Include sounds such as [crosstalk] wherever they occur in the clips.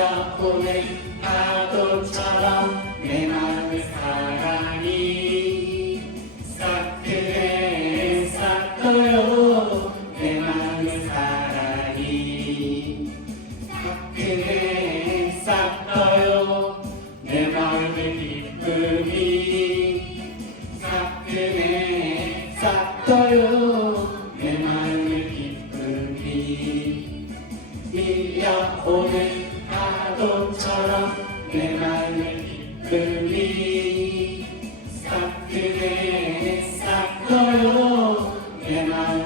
내가 보낸 아동처럼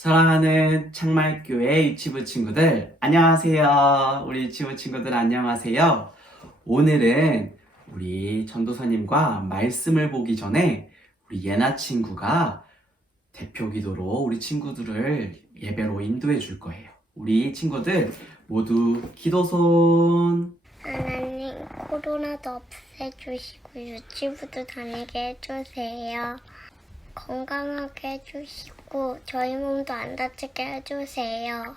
사랑하는 창말교회 유치부 친구들 안녕하세요. 우리 유치부 친구들 안녕하세요. 오늘은 우리 전도사님과 말씀을 보기 전에 우리 예나 친구가 대표 기도로 우리 친구들을 예배로 인도해 줄 거예요. 우리 친구들 모두 기도손. 하나님 코로나도 없애주시고 유치부도 다니게 해주세요. 건강하게 해주시고 저희 몸도 안 다치게 해주세요.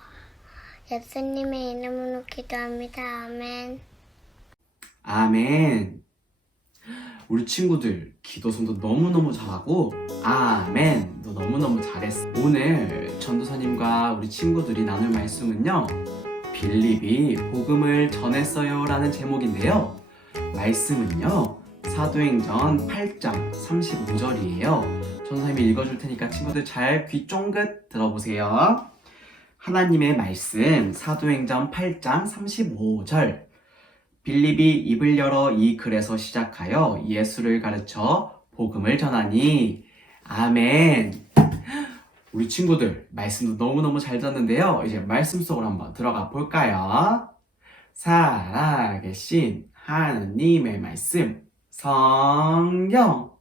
예수님의 이름으로 기도합니다. 아멘. 아멘. 우리 친구들 기도son도 너무너무 잘하고 아멘 너 너무너무 잘했어 오늘 전도사님과 우리 친구들이 나눌 말씀은요 빌립이 복음을 전했어요 라는 제목인데요 말씀은요 사도행전 8장 35절이에요 전도사님이 읽어줄 테니까 친구들 잘 귀 쫑긋 들어보세요 하나님의 말씀 사도행전 8장 35절 빌립이 입을 열어 이 글에서 시작하여 예수를 가르쳐 복음을 전하니 아멘. 우리 친구들 말씀도 너무너무 잘 듣는데요. 이제 말씀 속으로 한번 들어가 볼까요? 살아계신 하느님의 말씀 성경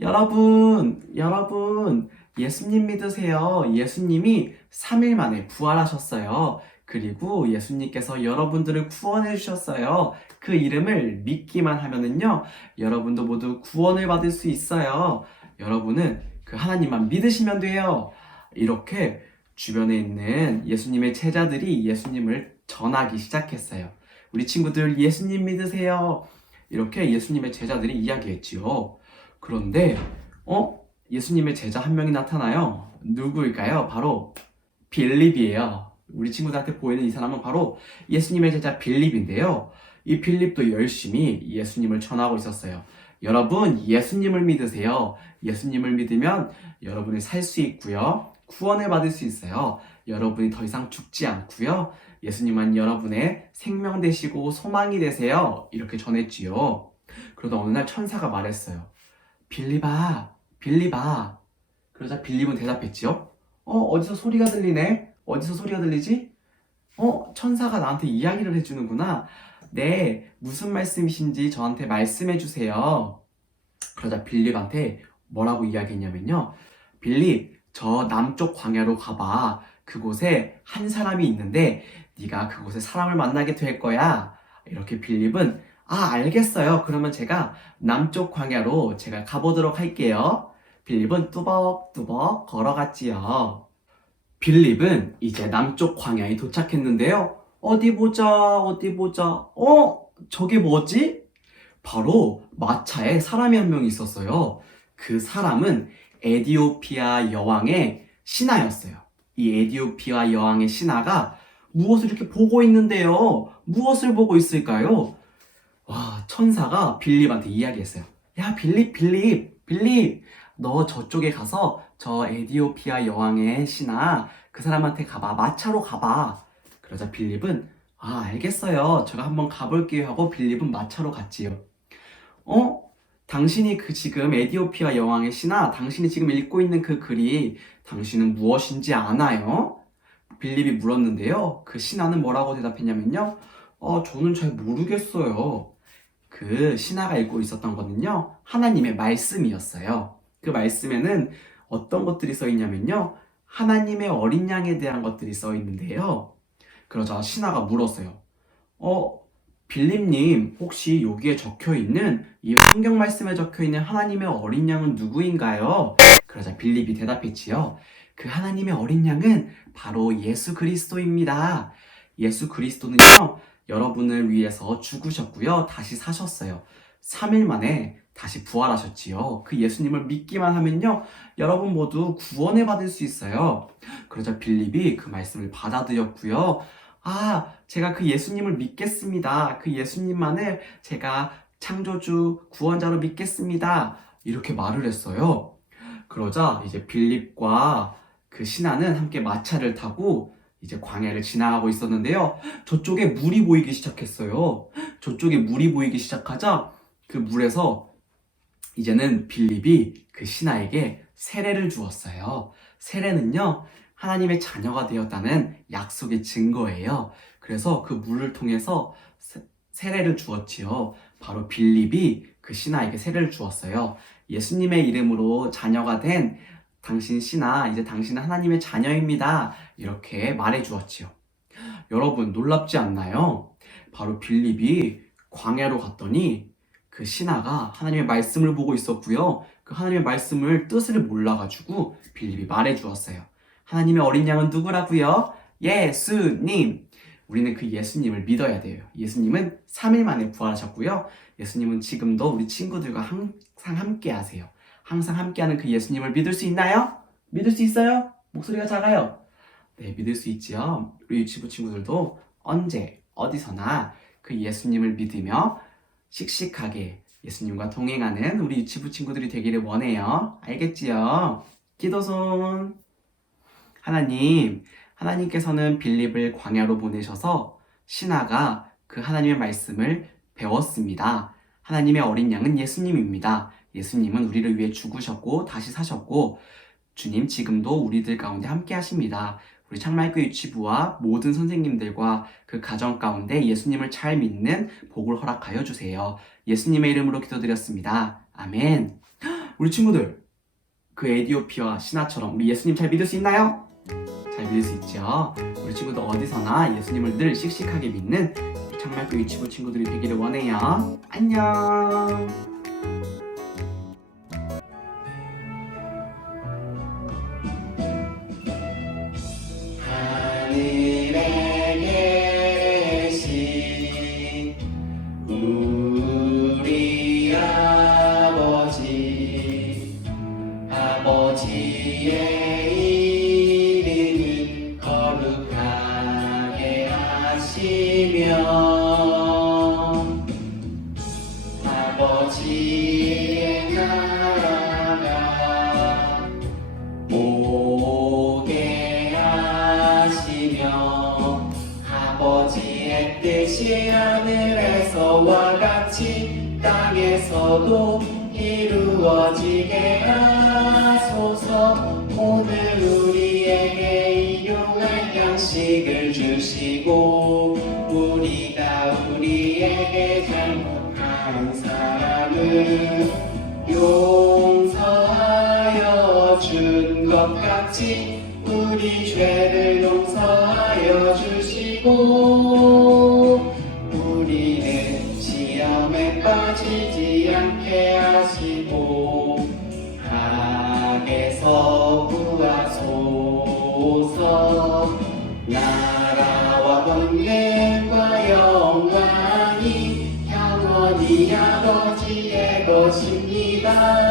여러분 여러분 예수님 믿으세요. 예수님이 3일 만에 부활하셨어요. 그리고 예수님께서 여러분들을 구원해 주셨어요. 그 이름을 믿기만 하면은요, 여러분도 모두 구원을 받을 수 있어요. 여러분은 그 하나님만 믿으시면 돼요. 이렇게 주변에 있는 예수님의 제자들이 예수님을 전하기 시작했어요. 우리 친구들 예수님 믿으세요. 이렇게 예수님의 제자들이 이야기했지요. 그런데, 어? 예수님의 제자 한 명이 나타나요. 누구일까요? 바로 빌립이에요. 우리 친구들한테 보이는 이 사람은 바로 예수님의 제자 빌립인데요. 이 빌립도 열심히 예수님을 전하고 있었어요. 여러분, 예수님을 믿으세요. 예수님을 믿으면 여러분이 살 수 있고요. 구원을 받을 수 있어요. 여러분이 더 이상 죽지 않고요. 예수님은 여러분의 생명 되시고 소망이 되세요. 이렇게 전했지요. 그러다 어느 날 천사가 말했어요. 빌립아, 빌립아. 그러자 빌립은 대답했지요. 어, 어디서 소리가 들리네? 어디서 소리가 들리지? 어, 천사가 나한테 이야기를 해주는구나. 네, 무슨 말씀이신지 저한테 말씀해 주세요. 그러자 빌립한테 뭐라고 이야기했냐면요. 빌립, 저 남쪽 광야로 가봐. 그곳에 한 사람이 있는데 네가 그곳에 사람을 만나게 될 거야. 이렇게 빌립은 아, 알겠어요. 그러면 제가 남쪽 광야로 제가 가보도록 할게요. 빌립은 뚜벅뚜벅 걸어갔지요. 빌립은 이제 남쪽 광야에 도착했는데요. 어디 보자, 어디 보자. 어? 저게 뭐지? 바로 마차에 사람이 한 명 있었어요. 그 사람은 에디오피아 여왕의 신하였어요. 이 에디오피아 여왕의 신하가 무엇을 이렇게 보고 있는데요. 무엇을 보고 있을까요? 와, 천사가 빌립한테 이야기했어요. 야, 빌립, 빌립, 빌립. 너 저쪽에 가서 저 에디오피아 여왕의 신하 그 사람한테 가봐. 마차로 가봐. 그러자 빌립은 아, 알겠어요. 제가 한번 가볼게요 하고 빌립은 마차로 갔지요. 어? 당신이 그 지금 에디오피아 여왕의 신하, 당신이 지금 읽고 있는 그 글이 당신은 무엇인지 아나요? 빌립이 물었는데요. 그 신하는 뭐라고 대답했냐면요. 어, 저는 잘 모르겠어요. 그 신하가 읽고 있었던 거는요. 하나님의 말씀이었어요. 그 말씀에는 어떤 것들이 써 있냐면요. 하나님의 어린 양에 대한 것들이 써 있는데요. 그러자 신하가 물었어요. 어, 빌립님, 혹시 여기에 적혀 있는 이 성경 말씀에 적혀 있는 하나님의 어린 양은 누구인가요? 그러자 빌립이 대답했지요. 그 하나님의 어린 양은 바로 예수 그리스도입니다. 예수 그리스도는요, 여러분을 위해서 죽으셨고요, 다시 사셨어요. 3일 만에 다시 부활하셨지요. 그 예수님을 믿기만 하면요. 여러분 모두 구원을 받을 수 있어요. 그러자 빌립이 그 말씀을 받아들였고요. 아, 제가 그 예수님을 믿겠습니다. 그 예수님만을 제가 창조주, 구원자로 믿겠습니다. 이렇게 말을 했어요. 그러자 이제 빌립과 그 신하는 함께 마차를 타고 이제 광야를 지나가고 있었는데요. 저쪽에 물이 보이기 시작했어요. 저쪽에 물이 보이기 시작하자 그 물에서 이제는 빌립이 그 신하에게 세례를 주었어요. 세례는요, 하나님의 자녀가 되었다는 약속의 증거예요. 그래서 그 물을 통해서 세- 세례를 주었지요. 바로 빌립이 그 신하에게 세례를 주었어요. 예수님의 이름으로 자녀가 된 당신 신하, 이제 당신은 하나님의 자녀입니다. 이렇게 말해 주었지요. 여러분, 놀랍지 않나요? 바로 빌립이 광야로 갔더니 그 신하가 하나님의 말씀을 보고 있었고요. 그 하나님의 말씀을 뜻을 몰라가지고 빌립이 말해 주었어요. 하나님의 어린 양은 누구라고요? 예수님. 우리는 그 예수님을 믿어야 돼요. 예수님은 3일 만에 부활하셨고요. 예수님은 지금도 우리 친구들과 항상 함께 하세요. 항상 함께하는 그 예수님을 믿을 수 있나요? 믿을 수 있어요? 목소리가 작아요. 네, 믿을 수 있지요. 우리 유치부 친구들도 언제, 어디서나 그 예수님을 믿으며 씩씩하게 예수님과 동행하는 우리 유치부 친구들이 되기를 원해요. 알겠지요? 기도손. 하나님, 하나님께서는 빌립을 광야로 보내셔서 신하가 그 하나님의 말씀을 배웠습니다. 하나님의 어린 양은 예수님입니다. 예수님은 우리를 위해 죽으셨고 다시 사셨고 주님 지금도 우리들 가운데 함께 하십니다. 우리 창말교 유치부와 모든 선생님들과 그 가정 가운데 예수님을 잘 믿는 복을 허락하여 주세요. 예수님의 이름으로 기도드렸습니다. 아멘. [gasps] 우리 친구들, 그 에디오피아 신하처럼 우리 예수님 잘 믿을 수 있나요? 잘 믿을 수 있죠. 우리 친구들 어디서나 예수님을 늘 씩씩하게 믿는 창말교 유치부 친구들이 되기를 원해요. 안녕. 하늘에 계신 우리 아버지 아버지의 이름이 거룩하게 하시며 땅에서도 이루어지게 하소서. 오늘 우리에게 일용할 양식을 주시고 우리가 우리에게 잘못한 사람을 용서하여 준 것 같이 우리 죄를 용서하여 주시고 우리는 시험에 빠지지 구하소서 나라와 권능과 영광이 영원히 아버지의 것입니다